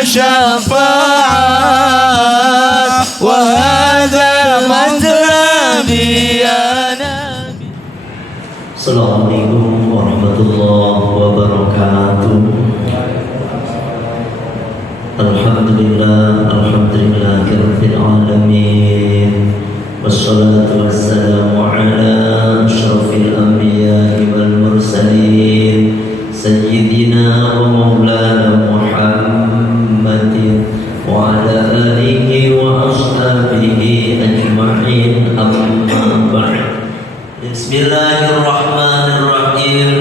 الشفاعة وهذا مطلبي أنا. السلام عليكم ورحمة الله وبركاته. Alhamdulillah rabbil alamin, wassalatu wassalamu ala asyrafil anbiya'i wal mursalin sayyidina wa maulana Muhammadin wa ala alihi wa ashabihi ajma'in, amma ba'd. Bismillahirrahmanirrahim.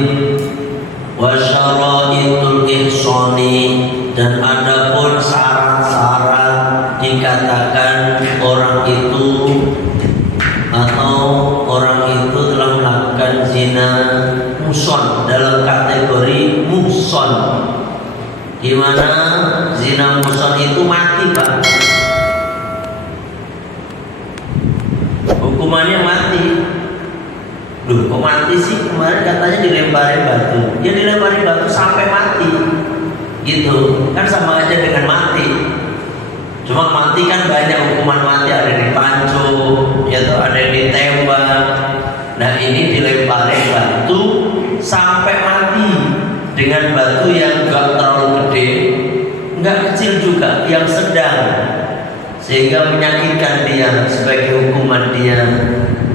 Wa syara'itul ihsani, dan adapun syarat-syarat dikatakan orang itu atau orang itu telah melakukan zina muhson, dalam kategori muhson, di mana zina muhson itu mati, Pak. Hukumannya mati. Loh, kok mati sih? Kemarin katanya dilemparin batu. Ya dilemparin batu sampai mati. Gitu. Kan sama aja dengan mati. Cuma mati kan banyak hukuman mati, ada yang dipancung, ya tuh, ada yang ditembak. Nah, ini dilemparin batu sampai mati dengan batu yang enggak terlalu gede, enggak kecil juga, yang sedang, sehingga menyakitkan dia sebagai hukuman dia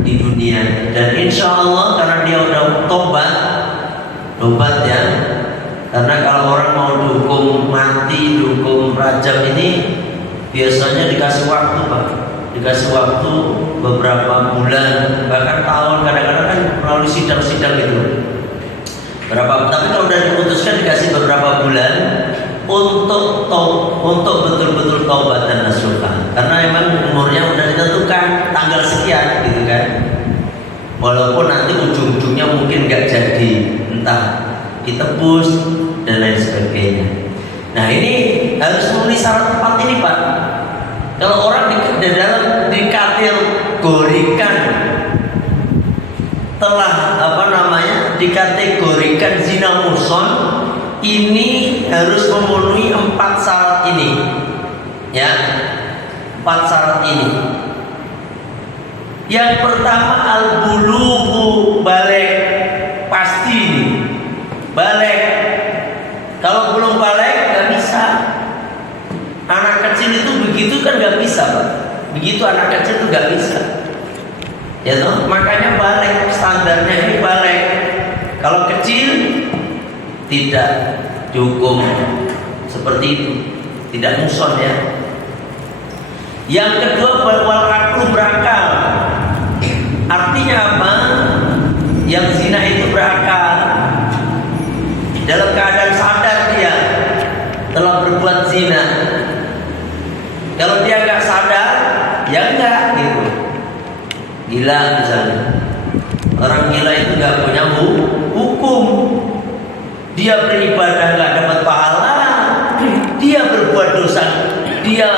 di dunia. Dan insya Allah karena dia udah tobat ya, karena kalau orang mau dihukum mati, dihukum rajam ini biasanya dikasih waktu, Pak, dikasih waktu beberapa bulan, bahkan tahun, kadang-kadang kan melalui sidang-sidang itu berapa. Tapi kalau udah diputuskan dikasih beberapa bulan untuk betul-betul taubat dan nasuha, karena emang umurnya udah ditentukan tanggal sekian gitu kan. Walaupun nanti ujung-ujungnya mungkin nggak jadi, entah ditebus dan lain sebagainya. Nah, ini harus memenuhi syarat 4 ini, Pak. Kalau orang dikategorikan telah dikategorikan zina muhson, ini harus memenuhi 4 syarat ini, ya, 4 syarat ini. Yang pertama al-bulughu, balik, pasti ini balik. Kalau belum balik nggak bisa. Anak kecil itu begitu kan nggak bisa, Pak. Begitu anak kecil itu nggak bisa, ya toh. Makanya balik, standarnya ini balik. Kalau kecil tidak dihukum seperti itu, tidak muhson ya. Yang kedua wal aqlu, berakal. Artinya apa? Yang zina itu berakal, dalam keadaan sadar dia telah berbuat zina. Kalau dia nggak sadar, ya enggak gitu. Gila misalnya, orang gila itu nggak punya hukum. Dia beribadah nggak dapat pahala, dia berbuat dosa, dia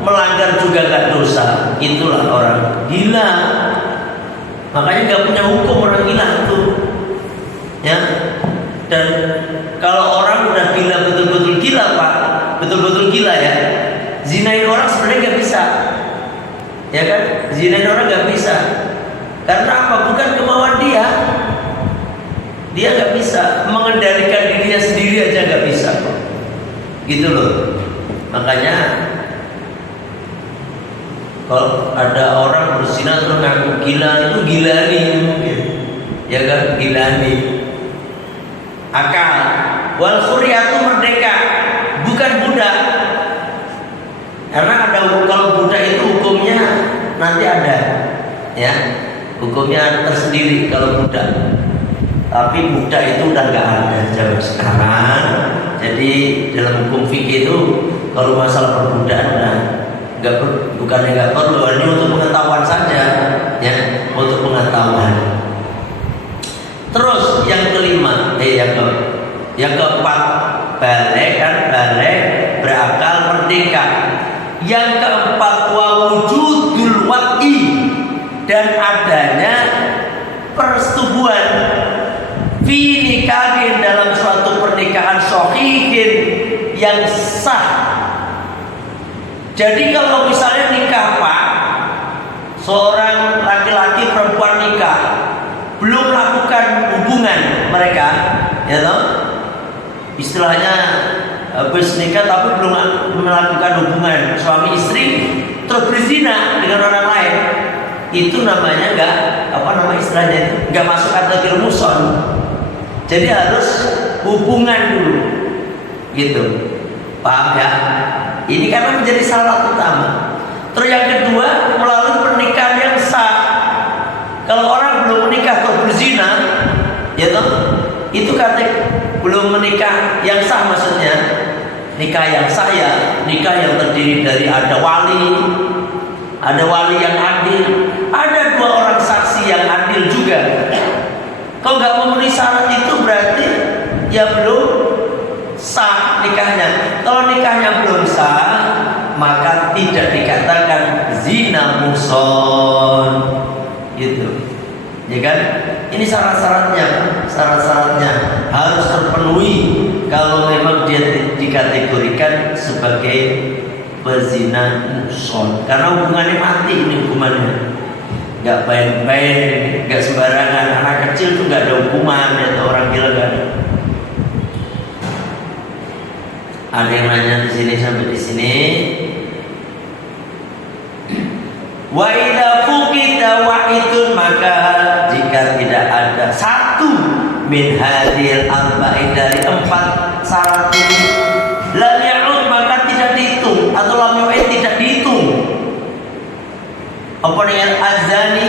melanggar juga nggak dosa. Itulah orang gila. Makanya nggak punya hukum orang gila itu, ya. Dan kalau orang udah gila, betul-betul gila, Pak, betul-betul gila ya, zinain orang sebenarnya nggak bisa, ya kan? Zinain orang nggak bisa. Karena apa? Bukan kemauan dia. Dia nggak bisa mengendalikan dirinya sendiri aja, nggak bisa kok. Gitu loh. Makanya kalau ada orang berzina terus ngaku gila, itu gila nih mungkin, ya kan? Gila nih. Akal. Wal khuriyatu, merdeka, bukan budak. Karena ada kalau budak itu hukumnya nanti ada, ya, hukumnya tersendiri kalau budak. Tapi budak itu udah nggak ada zaman sekarang. Jadi dalam hukum fikih itu kalau masalah perbudakan udah bukannya nggak perlu, ini untuk pengetahuan saja, ya, untuk pengetahuan. Terus yang kelima, yang keempat, balik, berakal, merdeka. Yang keempat wujudul wati, dan adanya persetubuhan fi nikahin, dalam suatu pernikahan shahihin yang sah. Jadi kalau misalnya nikah Pak, seorang laki-laki perempuan nikah, belum melakukan hubungan mereka, ya toh? Istilahnya habis nikah tapi belum melakukan hubungan suami istri, terus berzina dengan orang lain, itu namanya istilahnya itu nggak masuk kategori muson. Jadi harus hubungan dulu, gitu, paham ya? Ini karena menjadi syarat utama. Terus yang kedua, melalui pernikahan yang sah. Kalau orang belum menikah atau berzina, ya toh, itu kata belum menikah yang sah maksudnya. Nikah yang sah ya nikah yang terdiri dari ada wali yang adil, ada 2 orang saksi yang adil juga. Kalau nggak memenuhi syarat itu berarti ya belum sah nikahnya. Kalau nikahnya belum sah, maka tidak dikatakan zina muson, gitu, ya kan? Ini syarat-syaratnya harus terpenuhi kalau memang dia dikategorikan sebagai pezina muson. Karena hubungannya mati, ini hukumannya nggak main-main, nggak sembarangan. Anak kecil tuh nggak ada hukuman, atau orang gila nggak ada. Ada yang nanya di sini sampai di sini. Wa idza fuqida wahidun, maka jika tidak ada satu min hadhil arba'i dari 4 syarat ini, lam ya'ud, maka tidak dihitung, atau lam ya'ud tidak dihitung. Apa dengan azani?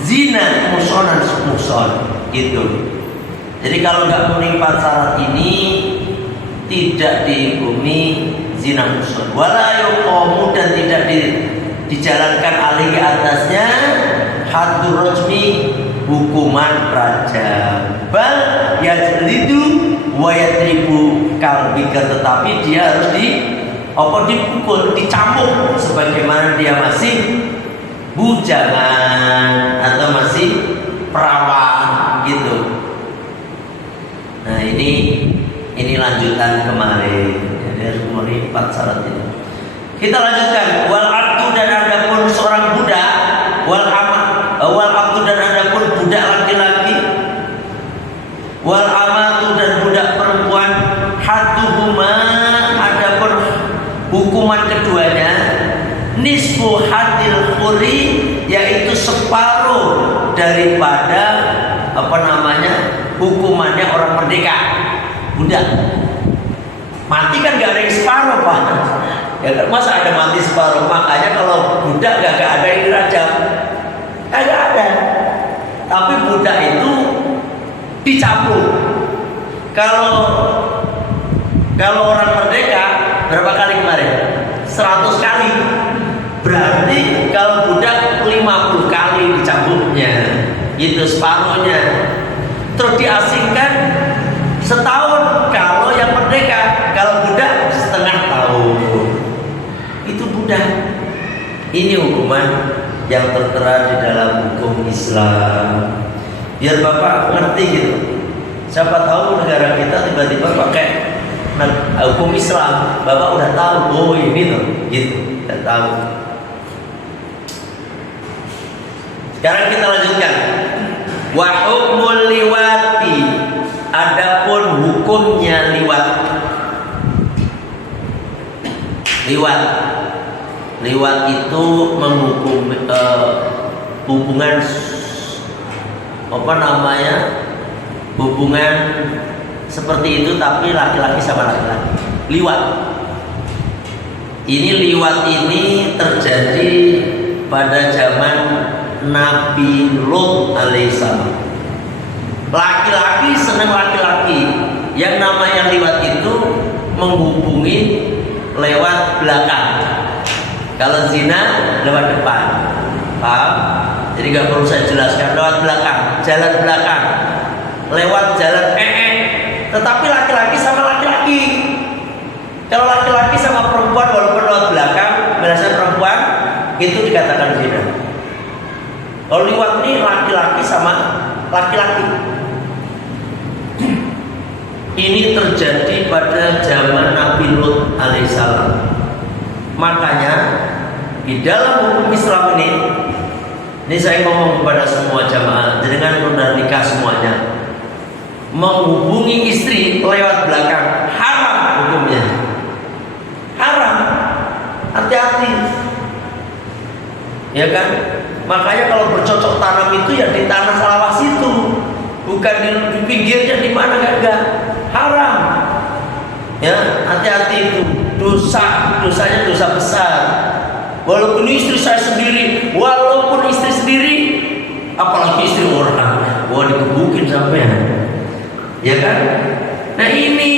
Zina muson gitu. Jadi kalau nggak memenuhi 4 syarat ini, tidak dihukumi zina muson. Wala yuqamu, dan tidak dijalankan alih atasnya haddu rajmi, hukuman rajam. Bal yajlidu wa yatribu kalbika, tetapi dia harus dipukul, dicambuk sebagaimana dia masih bujangan atau masih perawan, gitu. Nah, ini lanjutan kemarin. Jadi harus memenuhi 4 syarat ini. Kita lanjutkan. Wal abdu, dan adapun seorang budak, wal abdu, dan adapun budak laki-laki, wal amatu, dan budak perempuan, hadduhuma, adapun hukuman keduanya, nisfu hadil khuri, yaitu separuh daripada hukumannya orang merdeka. Budak mati kan gak ada yang separuh, Pak. Ya kan, masa ada mati separuh? Makanya kalau budak gak ada yang dirajam, gak ada. Tapi budak itu dicambuk. Kalau orang merdeka berapa kali kemarin? 100 kali. Berarti kalau budak 50 kali dicambuknya, gitu separuhnya. Terus diasingkan setahun kalau yang merdeka. Kalau budak setengah tahun. Itu budak. Ini hukuman yang tertera di dalam hukum Islam. Biar Bapak ngerti gitu. Siapa tahu negara kita tiba-tiba pakai hukum Islam, Bapak udah tahu, oh ini loh, gitu, udah tahu. Sekarang kita lanjutkan. Wa hukmul liwati, adapun hukumnya liwat. Liwat itu menghukum hubungan hubungan seperti itu tapi laki-laki sama laki-laki. Liwat ini terjadi pada zaman Nabi Lut alaihissalam. Laki-laki senang laki-laki. Yang namanya liwat itu menghubungi lewat belakang. Kalau zina lewat depan, paham? Jadi nggak perlu saya jelaskan, lewat belakang, jalan belakang, lewat jalan Tetapi laki-laki sama laki-laki. Kalau laki-laki sama perempuan walaupun lewat belakang, biasanya perempuan itu dikatakan zina. Kalau liwat ini laki-laki sama laki-laki. Ini terjadi pada zaman Nabi Lut alaihissalam. Makanya di dalam hukum Islam ini saya ngomong kepada semua jamaah, dengan udah nikah semuanya, menghubungi istri lewat belakang haram hukumnya, haram. Hati-hati, ya kan? Makanya kalau bercocok tanam itu ya di tanah lawas itu, bukan di pinggirnya di mana, enggak, haram. Ya, hati-hati itu, dosanya dosa besar. Walaupun istri saya sendiri, apalagi istri orang, wah dikebukin sampai, ya kan? Nah ini,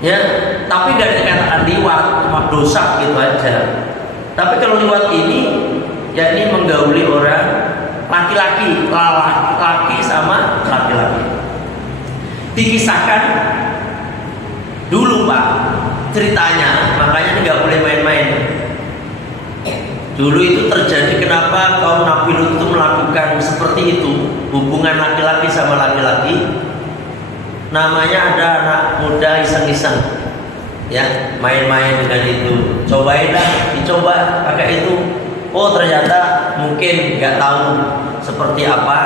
ya, tapi gak dikatakan liwat, cuma dosa gitu aja. Tapi kalau liwat ini, ya ini menggauli orang laki-laki sama laki-laki. Dikisahkan dulu Pak ceritanya, makanya ini nggak boleh main-main. Dulu itu terjadi, kenapa kaum Nabi Lut itu melakukan seperti itu, hubungan laki-laki sama laki-laki. Namanya ada anak muda iseng-iseng, ya, main-main dengan itu. Cobain dah, dicoba pakai itu. Oh ternyata mungkin nggak tahu seperti apa,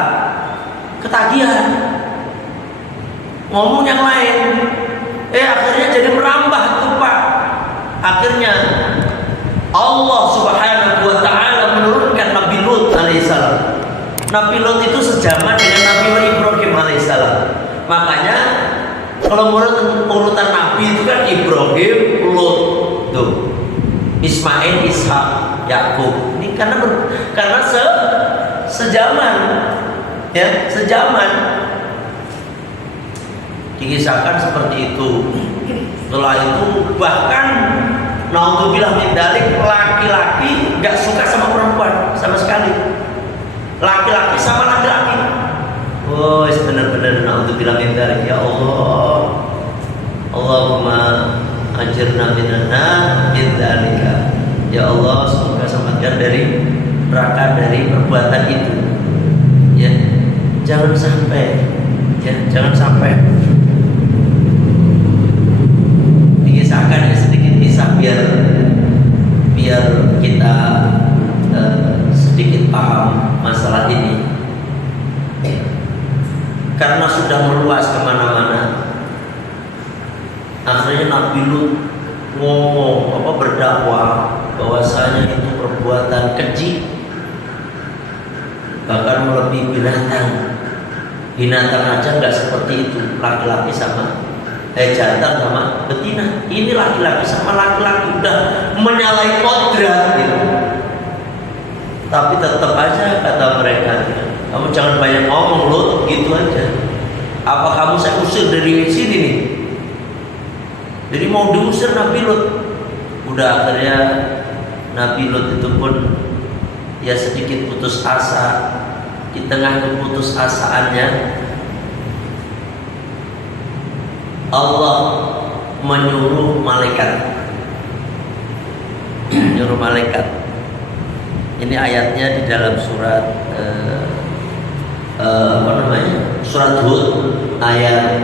ketagihan, ngomong yang lain. Akhirnya jadi merambah tuh Pak. Akhirnya Allah Subhanahu wa Ta'ala menurunkan Nabi Lut alaihissalam. Nabi Lut itu sejaman dengan Nabi Ibrahim alaihissalam. Makanya kalau menurut urutan Nabi itu kan Ibrahim, Lut, tuh, Ismail, Ishak, Yakub. Ini karena sejaman, ya, sejaman. Dikisahkan seperti itu. Setelah itu bahkan naudzubillah min dzalik, laki-laki nggak suka sama perempuan sama sekali. Laki-laki sama laki-laki. Oh, benar-benar naudzubillah min dzalik, ya Allah. Allahumma ajirna minan nar min dzalika. Ya Allah, semoga selamatkan dari neraka dari perbuatan itu. Ya, jangan sampai. Ya, jangan sampai. Dikisahkan ya sedikit kisah biar kita sedikit paham masalah ini. Karena sudah meluas kemana-mana, akhirnya Nabi Lut ngomong berdakwah bahwasanya itu perbuatan keji, bahkan melebihi binatang aja nggak seperti itu, laki-laki sama jantan sama betina. Ini laki-laki sama laki-laki udah menyalahi kodrat gitu. Tapi tetap aja kata mereka, kamu jangan banyak ngomong Lut, gitu aja. Apa kamu saya usir dari sini nih? Jadi mau diusir Nabi Lut. Udah akhirnya Nabi Lut itu pun ya sedikit putus asa. Di tengah keputus asaannya, Allah menyuruh malaikat. Ini ayatnya di dalam surat surat Hud ayat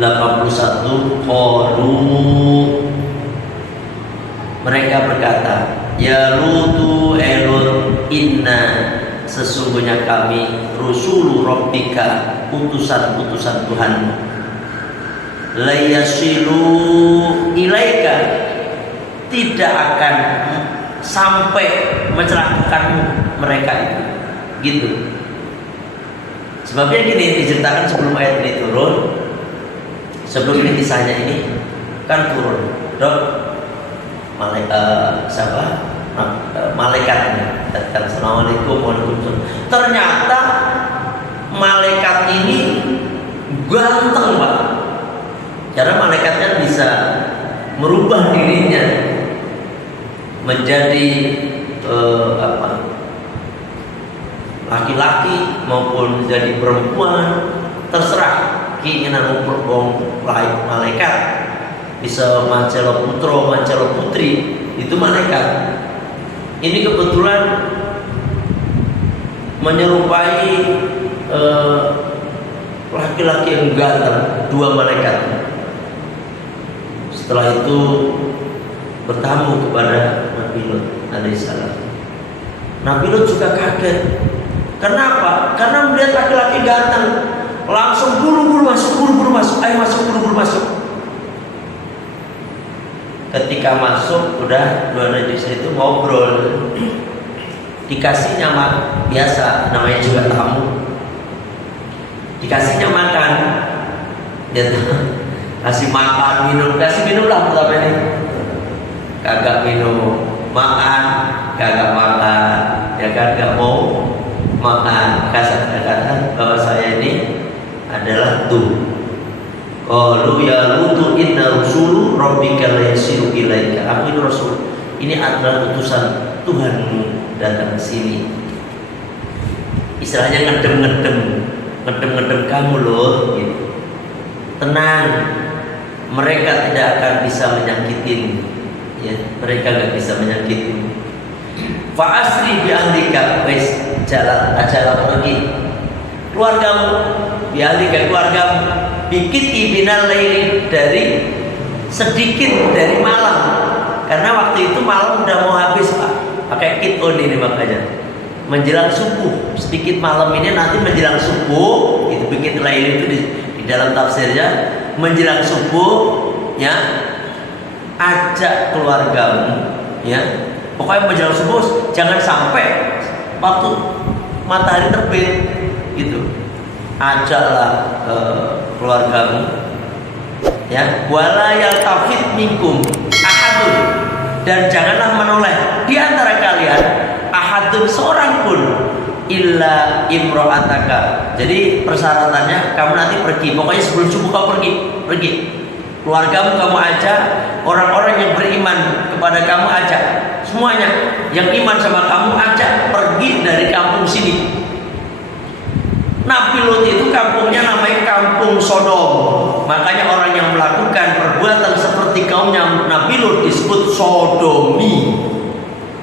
81. Qalu, mereka berkata, ya Lutu Lut, inna, sesungguhnya kami rusulu rabbika, utusan-utusan Tuhanmu, layasilu ilaika, tidak akan sampai mencelakakanmu mereka itu, gitu. Sebabnya gini, diceritakan sebelum ayat ini turun, sebelum ini kisahnya ini kan turun, dok, malaikatnya katakan assalamualaikum warahmatullahi wabarakatuh. Ternyata malaikat ini ganteng Pak, karena malaikatnya bisa merubah dirinya menjadi laki-laki maupun menjadi perempuan, terserah keinginan malaikat. Bisa mancelo putro, mancelo putri, itu malaikat. Ini kebetulan menyerupai laki-laki yang ganteng, 2 malaikat. Setelah itu bertamu kepada Nabi Lut alaihissalam. Nabi Lut juga kaget. Kenapa? Karena melihat laki-laki ganteng, langsung buru-buru masuk, ayo masuk, buru-buru masuk. Ketika masuk, udah 2 najis itu ngobrol, dikasih nama biasa, namanya juga tamu, dikasihnya makan, gitu. Kasih makan, minum, kasih minum lah pertama ini. Kagak minum, makan, kagak makan, ya kan, gak mau makan. Kata-kata bahwa saya ini adalah tuh. Qalu ya Lutu inna rusulu rabbika la yasiru ilaika. Aku ini rasul. Ini adalah utusan Tuhanmu datang ke sini. Istilahnya ngedem kamu loh, gitu. Tenang, mereka tidak akan bisa menyakitin, ya, mereka gak bisa menyakitin. Fa asri bi ahlika, wes jalan pergi keluargamu, bi ahlika keluargamu, bikiti binal laili, dari sedikit dari malam, karena waktu itu malam udah mau habis Pak, pakai kiton ini makanya menjelang subuh, sedikit malam ini nanti menjelang subuh, itu bikin lain itu di dalam tafsirnya menjelang subuh, ya, ajak keluargamu, ya, pokoknya menjelang subuh, jangan sampai waktu matahari terbit, gitu, ajaklah keluargamu, ya, wala yaltafit minkum ahadun, dan janganlah menoleh di antara kalian ahadun, seorang pun, illa imro'ataka. Jadi persyaratannya kamu nanti pergi, pokoknya sebelum subuh kamu pergi. Keluargamu kamu ajak, orang-orang yang beriman kepada kamu ajak, semuanya yang iman sama kamu ajak pergi dari kampung sini. Nabi Lut itu kampungnya namanya kampung Sodom. Makanya orang yang melakukan perbuatan seperti kaumnya Nabi Lut disebut sodomi,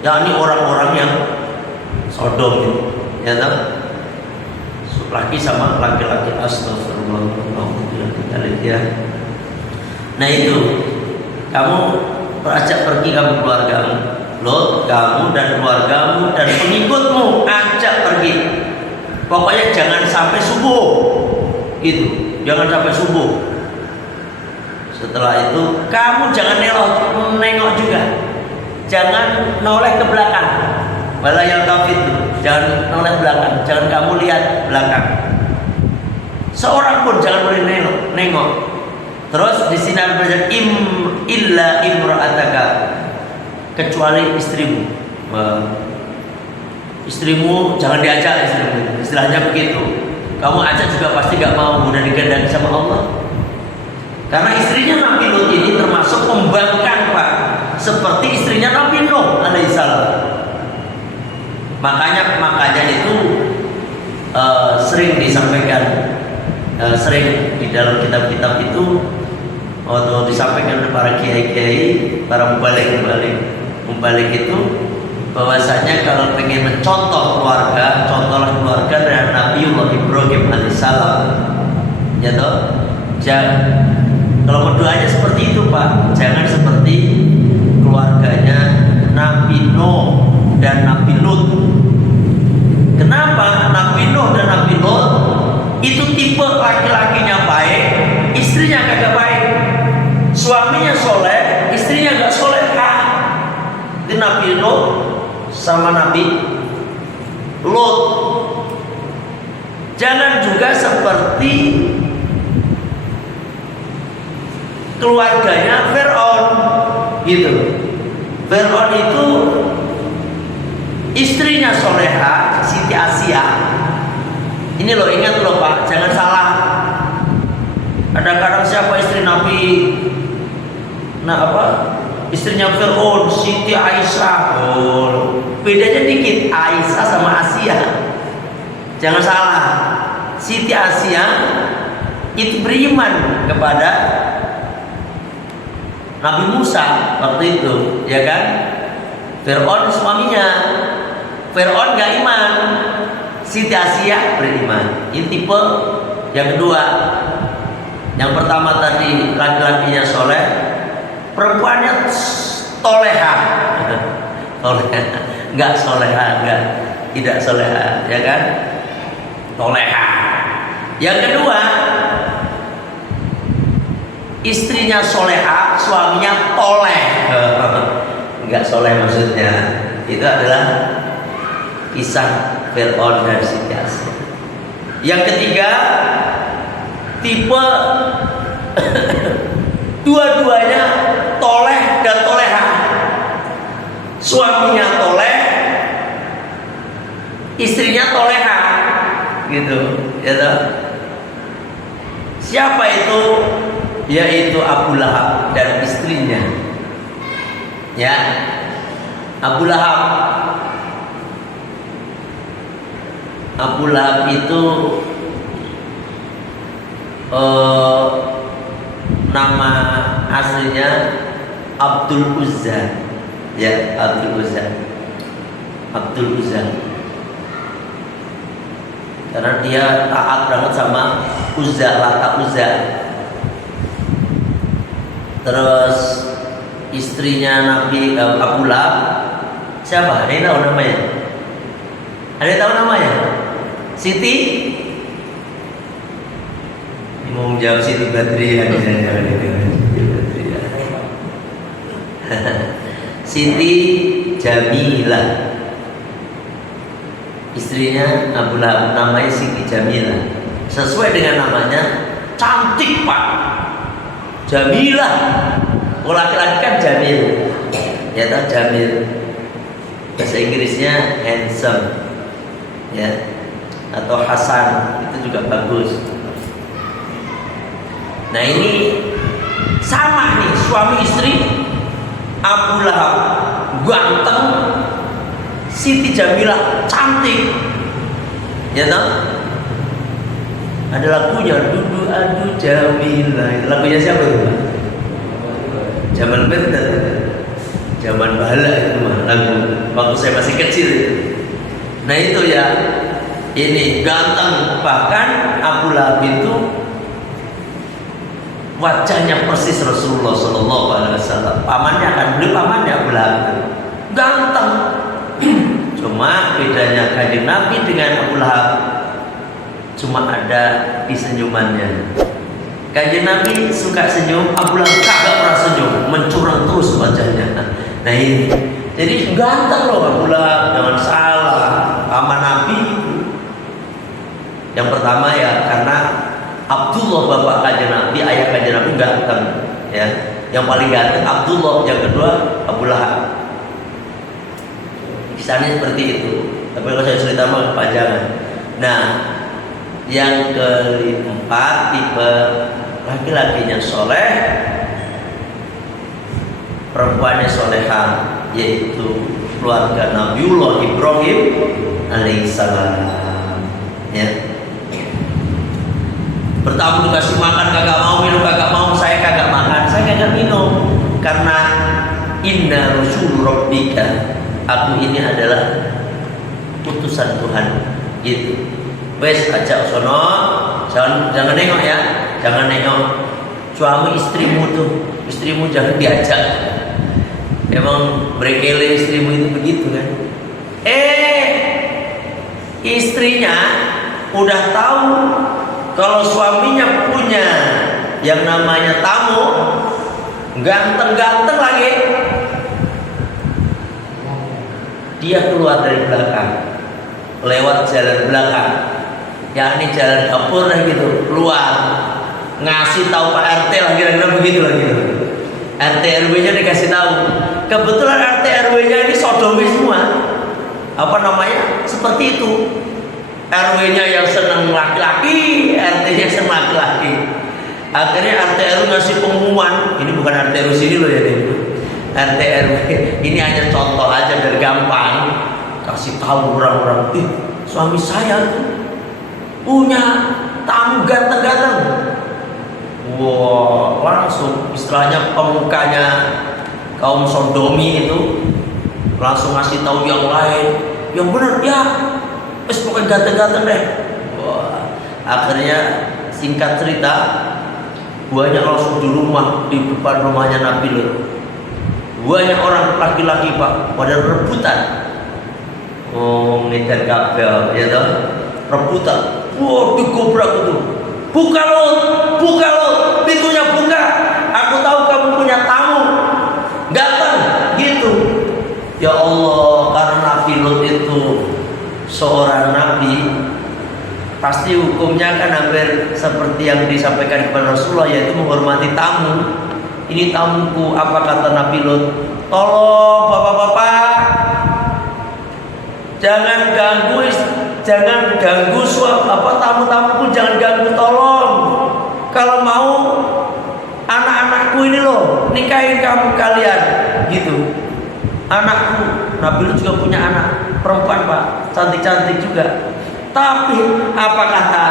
yakni orang-orang yang Sodom itu, ya tak? Laki sama laki-laki, astagfirullah, ya. Nah itu, kamu ajak pergi kamu keluargamu, Lot, kamu dan keluargamu dan pengikutmu ajak pergi. Pokoknya jangan sampai subuh, gitu, jangan sampai subuh. Setelah itu kamu jangan nengok juga, jangan noleh ke belakang. Wala yaltafit, jangan noleh belakang, jangan kamu lihat belakang. Seorang pun jangan boleh nengok. Terus di sini ada berjalan illa imra'ataka, kecuali istrimu. Istrimu jangan diajak, istrimu. Istilahnya begitu. Kamu ajak juga pasti gak mau, mudah digandani sama Allah. Karena istrinya Nabi Lut ini termasuk pembangkang Pak, seperti istrinya Nabi Nuh alaihissalam. Makanya itu sering disampaikan, sering di dalam kitab-kitab itu atau disampaikan oleh para kiai-kiai, para mubalik itu, bahwasanya kalau pengen mencontoh keluarga, contohlah keluarga dari Nabiullah Ibrahim alaihissalam, ya toh. Kalau berdoanya seperti itu Pak, jangan seperti keluarganya Nabi Nuh dan Nabi Lut. Kenapa? Nabi Nuh dan Nabi Lut itu tipe laki-lakinya baik, istrinya kagak baik. Suaminya soleh, istrinya gak soleh. Itu Nabi Nuh sama Nabi Lut. Jangan juga seperti keluarganya Fir'aun, gitu. Fir'aun itu istrinya soleha, Siti Asia. Ini loh, ingat loh Pak, jangan salah. Kadang-kadang siapa istri Nabi? Istrinya Fir'aun, Siti Aisyah. Oh, bedanya dikit, Aisyah sama Asia. Jangan salah. Siti Asia itu beriman kepada Nabi Musa waktu itu, ya kan? Fir'aun suaminya, Fir'aun gak iman, Siti Asia beriman. Ini tipe Yang kedua, yang pertama tadi laki-lakinya soleh, perempuannya toleha, enggak soleha, enggak, tidak soleha, ya kan? Toleha. Yang kedua, istrinya soleha, suaminya toleh, enggak soleh maksudnya. Itu adalah kisah Fir'aun dan Siti Asyir. Yang ketiga, tipe dua-duanya toleh dan toleha. Suaminya toleh, istrinya toleha, gitu, ya toh? Siapa itu? Yaitu Abu Lahab dan istrinya. Ya, Abu Lahab. Abu Lahab itu nama aslinya Abdul Uzza, ya, Abdul Uzza, Abdul Uzza. Karena dia taat banget sama Uzza, Lata Uzza. Terus istrinya Nabi Abu Lahab siapa? Ada yang tahu namanya? Ada yang tahu namanya? Siti? Mau jawab Siti Badriah. Siti Jamilah, istrinya Abu Lahab, namanya Siti Jamilah. Sesuai dengan namanya, cantik pak. Jamilah. Kalau laki-laki kan Jamil, ya tahu Jamil. Bahasa Inggrisnya handsome, ya, atau Hasan, itu juga bagus. Nah ini sama nih, suami istri. Abu Lahab ganteng, Siti Jamilah cantik, ya toh? Ada lagunya, Dudu Adu Jamilah. Itu lagunya siapa itu? Zaman Benten, zaman Bahala itu mah lagu waktu saya masih kecil itu. Nah itu ya, ini ganteng. Bahkan Abu Lahab itu wajahnya persis Rasulullah SAW. Pamannya kan, beli pamannya Abu Lahab itu ganteng. Cuma bedanya kanjeng Nabi dengan Abu Lahab cuma ada di senyumannya. Kanjeng Nabi suka senyum, Abu Lahab kagak pernah senyum, mencurang terus wajahnya. Nah ini, jadi ganteng loh Abu Lahab, jangan salah. Paman Nabi itu. Yang pertama ya karena Abdullah bapak kanjeng Nabi, ayah kanjeng Nabi ganteng, ya. Yang paling ganteng Abdullah, yang kedua Abu Lahab. Kisahnya seperti itu. Tapi kalau saya cerita mah kepanjangan. Nah, yang keempat, tipe laki-lakinya soleh, perempuannya soleha, yaitu keluarga Nabiullah Ibrahim alaihissalam. Ya. Pertama dikasih makan kagak mau, minum kagak mau, saya kagak makan, saya kagak minum, karena inna rusul rabbika, aku ini adalah utusan Tuhan, gitu. Wes ajak sono, jangan nengok ya, jangan nengok suami istrimu tuh, istrimu jangan diajak. Emang brekele istrimu itu begitu kan? Istrinya udah tahu kalau suaminya punya yang namanya tamu, ganteng-ganteng lagi, dia keluar dari belakang, lewat jalan belakang, yakni jalan dapur lah gitu, keluar ngasih tahu Pak RT lah, kira-kira begitu lah gitu. RT RW-nya dikasih tahu. Kebetulan RT RW-nya ini sodomi semua. Apa namanya? Seperti itu. RW-nya yang senang laki-laki, RT-nya senang laki-laki. Akhirnya RT RW ngasih pengumuman. Ini bukan RT RW sini loh ya, RT RW ini hanya contoh aja biar gampang. Kasih tahu orang-orang, suami saya tuh punya tamu ganteng-ganteng. Wah, langsung istilahnya pemukanya kaum sodomi itu langsung ngasih tahu yang lain, yang benar ya, pokoknya ganteng-ganteng deh. Wah, akhirnya singkat cerita, banyak langsung di rumah, di depan rumahnya Nabi Lut. Banyak orang laki-laki Pak pada rebutan. Oh, ngejar kabel, ya toh? Rebutan. Wah, digobrak itu. Buka Lut, pintunya buka. Aku tahu kamu punya tamu. Datang, gitu. Ya Allah, karena Nabi Lut itu seorang nabi, pasti hukumnya kan hampir seperti yang disampaikan kepada Rasulullah, yaitu menghormati tamu. Ini tamuku, apa kata Nabi Lut? Tolong bapak-bapak, jangan ganggu tamu-tamuku, jangan ganggu, tolong. Kalau mau anak-anakku ini loh, nikahin kamu kalian, gitu. Anakku, Nabi Lut juga punya anak perempuan Pak, cantik-cantik juga. Tapi apa kata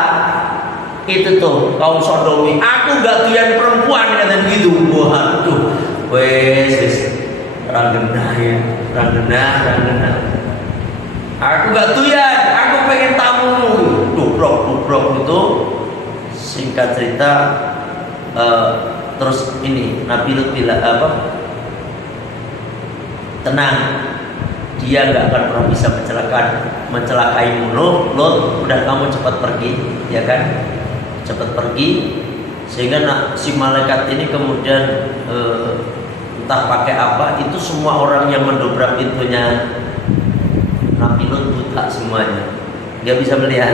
itu tuh kaum Sodomi? Aku gak doyan perempuan, kata begitu. Waduh, wes rangenah ya, rangenah. Aku gak doyan, aku pengen tamumu. Dubrok itu. Singkat cerita, terus ini Nabi Lut bilang apa? Tenang, dia nggak akan pernah bisa mencelakaimu. Lut, udah kamu cepat pergi, ya kan? Cepat pergi, sehingga si malaikat ini kemudian entah pakai apa, itu semua orang yang mendobrak pintunya Nabi Lut buta semuanya, nggak bisa melihat.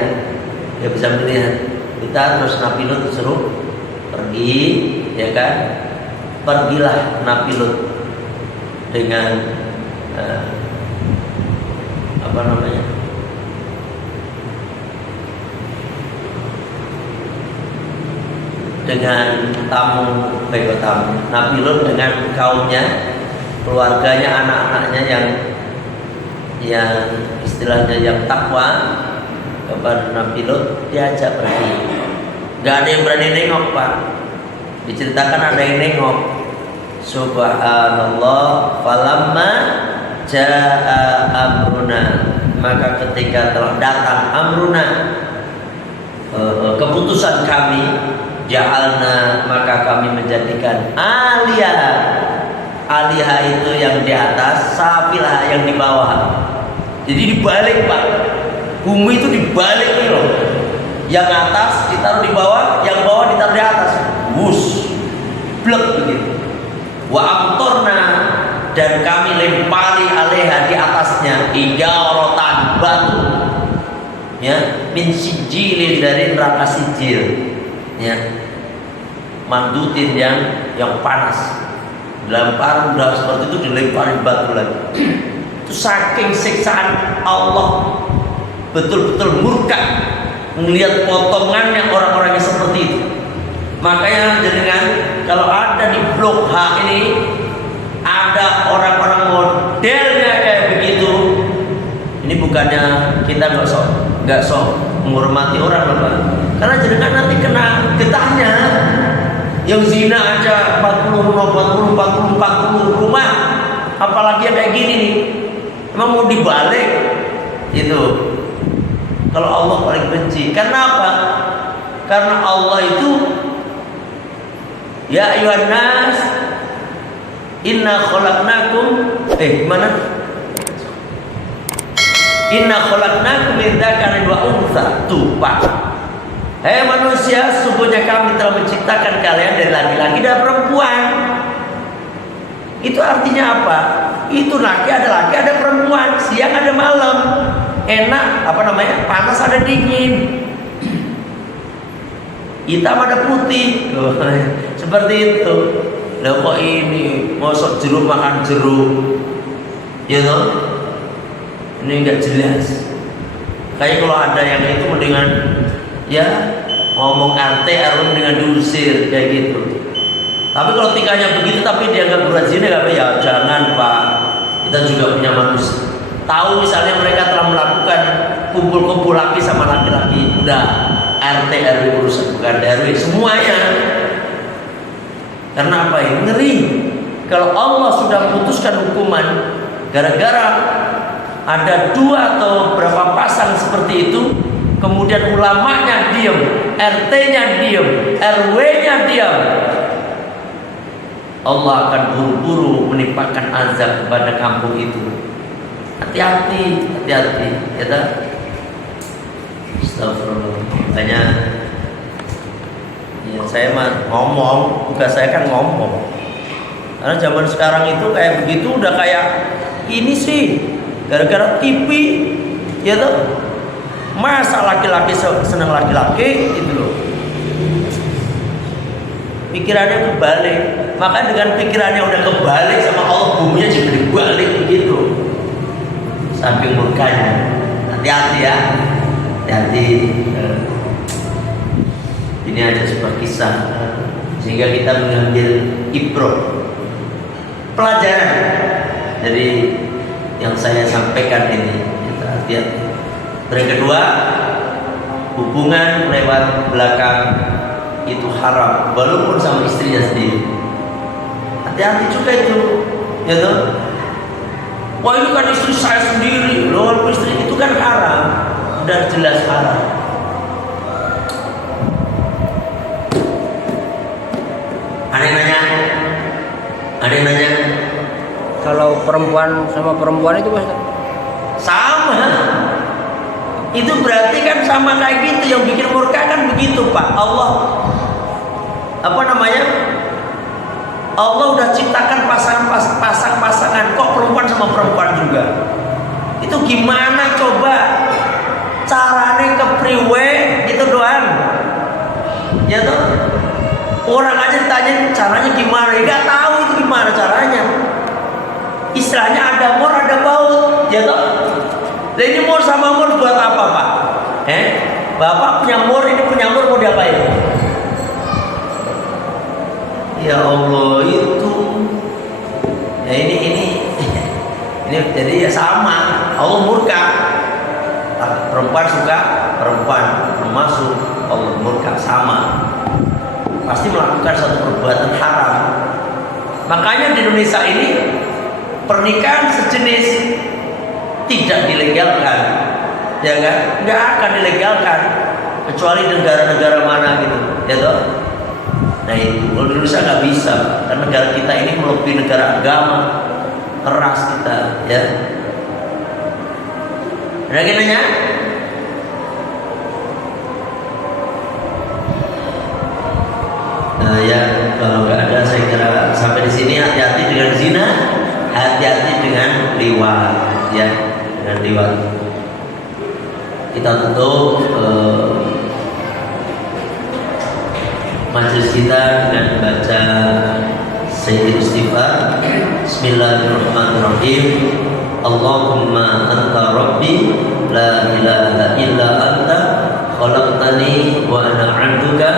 Kita terus Nabi Lut disuruh pergi, ya kan? Pergilah Nabi Lut dengan dengan tamu Nabi Lut dengan kaumnya, keluarganya, anak-anaknya yang istilahnya yang takwa kepada Nabi Lut, diajak pergi. Gak ada yang berani nengok Pak. Diceritakan ada yang nengok. Subhanallah, falamma jaa amruna, maka ketika telah datang amruna, keputusan kami, ja'alna, maka kami menjadikan aliyah itu yang di atas, safilah yang di bawah. Jadi dibalik Pak, bumi itu dibalik nih loh. Yang atas ditaruh di bawah, yang bawah ditaruh di atas. Wus, blek begitu. Wa amtorna, dan kami lempari alaiha, di atasnya, ijaratan, batu, ya, min sijilin, dari neraka sijil, ya, mandutin yang panas. Dilempar udah seperti itu, dilempari batu lagi. Itu saking siksaan Allah, betul-betul murka melihat potongannya orang-orang yang seperti itu. Makanya dengan kalau ada di blok H ini ada orang-orang modelnya kayak begitu, ini bukannya kita nggak sok menghormati orang Bapak, karena jenengan nanti kena getahnya. Yang zina aja 40 rumah, apalagi yang kayak gini nih, emang mau dibalik itu. Kalau Allah paling benci, karena apa? Karena Allah itu, ya ayuhan nas, inna khalaqnakum min dzakarin wa untha. Tuh Pak, hei manusia, sesungguhnya kami telah menciptakan kalian dari laki-laki dan perempuan. Itu artinya apa? Itu laki ada laki, ada perempuan, siang ada malam, enak panas ada dingin, hitam ada putih. Seperti itu. Lah kok ini mosok jeruk makan jeruk, ya toh? Ini enggak jelas. Kayak kalau ada yang itu mendingan ya ngomong RT RW dengan diusir kayak gitu. Tapi kalau tingkahnya begitu tapi dia nggak berbuat zina, ya jangan Pak. Kita juga punya manusia. Tahu misalnya mereka telah melakukan kumpul-kumpul laki sama laki-laki, udah RT RW urusan, bukan RW semuanya. Karena apa ini? Ngeri. Kalau Allah sudah putuskan hukuman gara-gara ada dua atau berapa pasang seperti itu, kemudian ulamanya diam, RT-nya diam, RW-nya diam, Allah akan buru-buru menimpakan azab kepada kampung itu. Hati-hati, hati-hati, ya tak? Astagfirullah. Makanya ya saya mah ngomong, tugas saya kan ngomong. Karena zaman sekarang itu kayak begitu udah kayak ini sih gara-gara TV, ya tuh. Masa laki-laki senang laki-laki gitu loh. Pikirannya kebalik. Maka dengan pikirannya udah kebalik sama Allah, buminya juga dibalik begitu. Saking murkanya. Hati-hati ya. Hati-hati. Ini ada sebuah kisah sehingga kita mengambil ibrah, pelajaran dari yang saya sampaikan ini. Kita hati-hati. Yang kedua, hubungan lewat belakang itu haram, walaupun sama istrinya sendiri. Hati-hati juga itu, ya toh. Wah itu kan istri saya sendiri, loh walaupun istri itu kan haram, udah jelas haram. Ada yang nanya, Kalau perempuan sama perempuan itu Pak? sama. Itu berarti kan sama kayak gitu, yang bikin murka kan begitu Pak. Allah Allah udah ciptakan pasangan, kok perempuan sama perempuan juga. Itu gimana coba caranya ke priwe gitu doang, ya toh. Orang aja ditanya caranya gimana, ya nggak tahu itu gimana caranya. Istilahnya ada mur ada baut, ya toh. Nah ini mur sama mur buat apa Pak? Bapak punya mur, ini punya mur, mau diapain? Ya Allah itu. Ya ini jadi ya sama. Allah murka. Perempuan suka perempuan, termasuk Allah murka sama. Pasti melakukan satu perbuatan haram. Makanya di Indonesia ini pernikahan sejenis tidak dilegalkan, ya kan? Nggak akan dilegalkan kecuali negara-negara mana gitu, ya toh. Nah itu kalau di Indonesia nggak bisa, karena negara kita ini melebihi negara agama, keras kita, ya. Ada yang nanya? Ya kalau nggak ada, saya kira sampai di sini. Hati-hati dengan zina, hati-hati dengan liwat, ya. Dan liwat kita tutup majelis kita dengan baca Sayyidul Istighfar. Bismillahirrahmanirrahim. Allahumma anta rabbi la ilaha illa anta khalaqtani wa ana 'abduka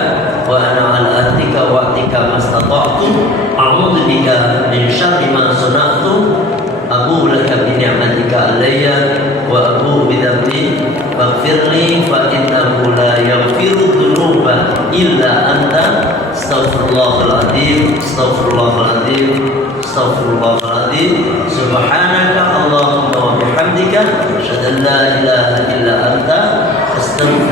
wa ana 'ala ahdika wa wa'dika mastata'tu a'udzu bika min syarri ma sana'tu abu laka bi ni'matika alayya wa abu bi dhanbi faghfirli fa innahu la yaghfiru dhunuba illa anta astaghfirullahal adzim subhanaka allahumma wa bihamdika asyhadu an la ilaha illa anta astaghfiruka